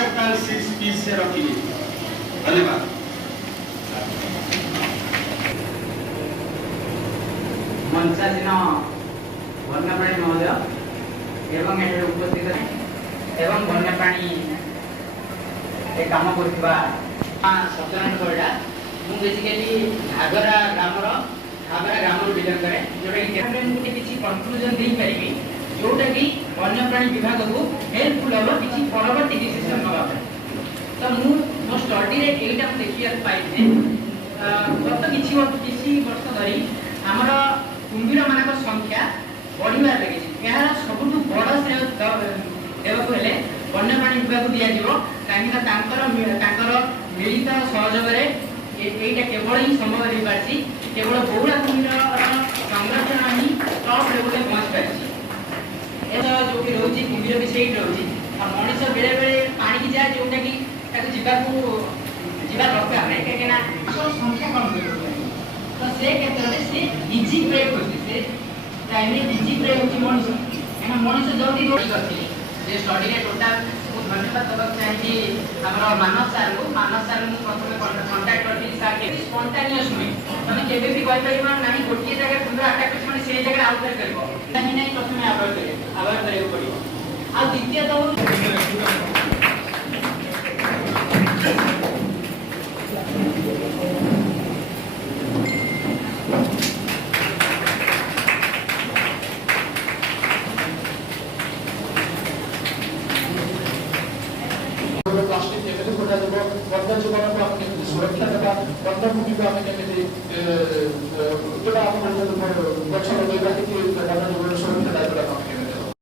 Acceptance speech से रखिए। धन्यवाद। मंचासीन वन्यप्राणी महोदय एवं एठे उपस्थित एवं वन्यप्राणी काम करथिबा सत्यनारायण परिडा मु बेसिकली घागरा ग्रामर बिलंग करे जोटा कि गोटे किसी कंक्लूजन दे पारिबी जोटा कि वन्यप्राणी विभाग को हेल्पफुल हो किसी परवर्ती डिसीजन नवा तो मु मो स्टडी रे एटा देखिया पाइथे गत किसी वर्ष धरी हमर कुंभीर मानक संख्या बढ़िबार लगे यार सबुठु बड़ श्रेय देवको हेले वन्यप्राणी विभाग को दिया जीवो काहेकि तांकर मिलित सहयोग रे एटा केवल ही संभव हो पारछि केवल बहुला कुंभीर संरक्षण ही टॉप लेवल पे पहुंच पारछि ए जो कि रोजी कुंभीर भी सेही रोजी और मनीष बेले बेले पानी की जाए जोटा कि ताको जीवा दरकार नै काहेकि ना संख्या कम हो तो से क्षेत्र में से इजी प्रयोग होती से प्राइमरी इजी प्रयोग होती मनीष एना मनीष जल्दी दौड़ी करथिले जे स्टडी रे टोटल बहुत धन्यवाद दबक चाहिए हमर मानव सर को प्रथम कांटेक्ट करथि सर के स्पॉन्टेनियस हुई तमे केबे भी कहि परिमा नाही गोटिए जगह तुमरा अटैक करछ माने से जगह आउट करबो नहीं नहीं प्रथम अवॉइड करियो पड़िबो आ द्वितीय तो प्लास्टिक केमिति कोठा देबो बंद जीवन को हम सुरक्षा देबा बंद भूमि को हम केमिति जोटा हम